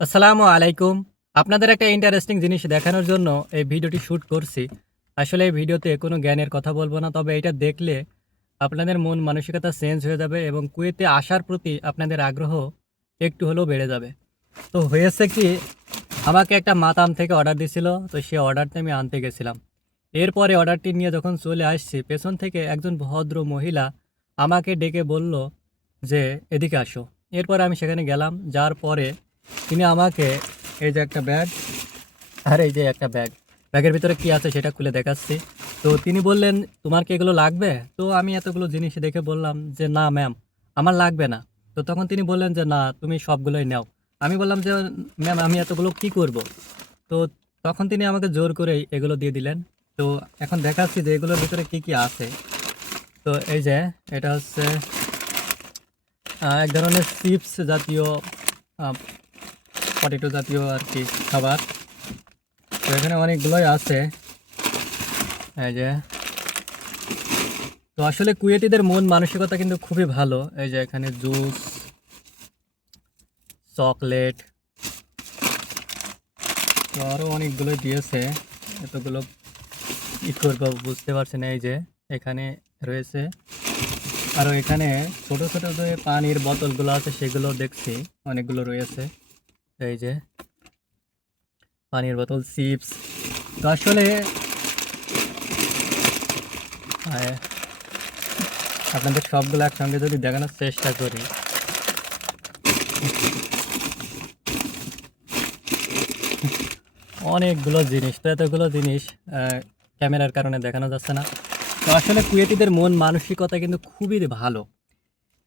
আসসালামু আলাইকুম। আপনাদের একটা ইন্টারেস্টিং জিনিস দেখানোর জন্য এই ভিডিওটি শুট করছি। আসলে এই ভিডিওতে কোনো জ্ঞানের কথা বলব না। তবে এটা দেখলে আপনাদের মন মানসিকতা চেঞ্জ হয়ে যাবে এবং কুয়েতে আসার প্রতি আপনাদের আগ্রহ একটু হলেও বেড়ে যাবে। তো হয়েছে কি, আমাকে একটা মাতাম থেকে অর্ডার দিছিল। তো সেই অর্ডারটা আমি আনতে গেছিলাম। এরপরে অর্ডারটি নিয়ে যখন চলে আসছি, পেছন থেকে একজন ভদ্র মহিলা আমাকে ডেকে বলল যে, "এদিকে আসো।" এরপরে আমি সেখানে গেলাম। যাওয়ার পরে তিনি আমাকে এই যে একটা ব্যাগ আর এই যে একটা ব্যাগ, ব্যাগের ভিতরে কি আছে সেটা খুলে দেখাচ্ছি। তো তিনি বললেন, "তোমার কি এগুলো লাগবে?" তো আমি এতগুলো জিনিস দেখে বললাম যে, "না ম্যাম, আমার লাগবে না।" তো তখন তিনি বললেন যে, "না, তুমি সবগুলোই নাও।" আমি বললাম যে, "ম্যাম, আমি এতগুলো কি করব?" তো তখন তিনি আমাকে জোর করেই এগুলো দিয়ে দিলেন। তো এখন দেখাচ্ছি যে এগুলোর ভিতরে কি, কি আছে। তো এই যে এটা হচ্ছে এক ধরনের চিপস জাতীয় আ পটেটো জাতীয় আরকি খাবার। তো এখানে অনেকগুলোই আছে। এই যে, তো আসলে কুয়েতিদের মন মানসিকতা কিন্তু খুবই ভালো। এই যে এখানে জুস, চকলেট, তো আরো অনেকগুলো দিয়েছে। এতগুলো কি করব বুঝতে পারছি না। এই যে এখানে রয়েছে। আরো এখানে ছোট, ছোট যে পানির বোতলগুলো আছে সেগুলো দেখছি অনেকগুলো রয়েছে। এই যে পানির বোতল, চিপস। তো আসলে আ আপনাদের সবগুলো একসঙ্গে যদি দেখানোর চেষ্টা করি। অনেকগুলো জিনিস। তো এতগুলো জিনিস আ ক্যামেরার কারণে দেখানো যাচ্ছে না। তো আসলে কুয়েতিদের মন মানসিকতা কিন্তু খুবই ভালো।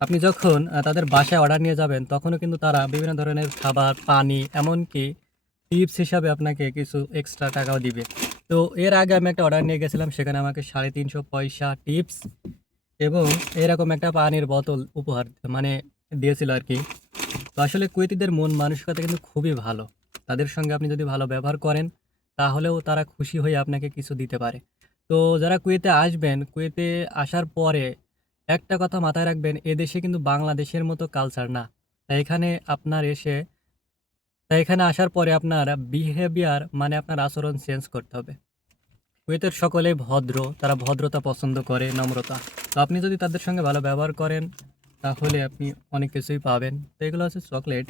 আপনি যখন তাদের বাসায় অর্ডার নিয়ে যাবেন, তখনও কিন্তু তারা বিভিন্ন ধরনের খাবার, পানি, এমনকি টিপস হিসাবে আপনাকে কিছু এক্সট্রা টাকাও দিবে। তো এর আগে আমি একটা অর্ডার নিয়ে গেছিলাম, সেখানে আমাকে ৩৫০ পয়সা টিপস এবং এরকম একটা পানির বোতল উপহার মানে দিয়েছিল আরকি। তো আসলে কুয়েতিদের মন মানসিকতা কিন্তু খুবই ভালো। তাদের সঙ্গে আপনি যদি ভালো ব্যবহার করেন, তাহলেও তারা খুশি হয়ে আপনাকে কিছু দিতে পারে। তো যারা কুয়েতে আসবেন, কুয়েতে আসার পরে একটা কথা মাথায় রাখবেন, এদেশে কিন্তু বাংলাদেশের মতো কালচার না। তাই এখানে আপনার এসে তাই এখানে আসার পরে আপনার বিহেভিয়ার মানে আপনার আচরণ চেঞ্জ করতে হবে। কুয়েতের সকলেই ভদ্র, তারা ভদ্রতা পছন্দ করে, নম্রতা। তো আপনি যদি তাদের সঙ্গে ভালো ব্যবহার করেন, তাহলে আপনি অনেক কিছুই পাবেন। তো এগুলো হচ্ছে চকলেট।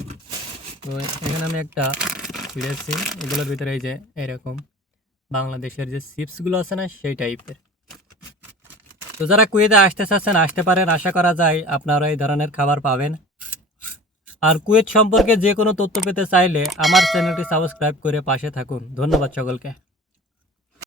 তো এখানে আমি একটা ছিঁড়েছি। এগুলোর ভিতরে এই যে এরকম বাংলাদেশের যে চিপসগুলো আছে না, সেই টাইপের। তো যারা কুয়েতে আসতে চাচ্ছেন আসতে পারেন। আশা করা যায় আপনারা এই ধরনের খাবার পাবেন। আর কুয়েত সম্পর্কে যে কোনো তথ্য পেতে চাইলে আমার চ্যানেলটি সাবস্ক্রাইব করে পাশে থাকুন। ধন্যবাদ সকলকে।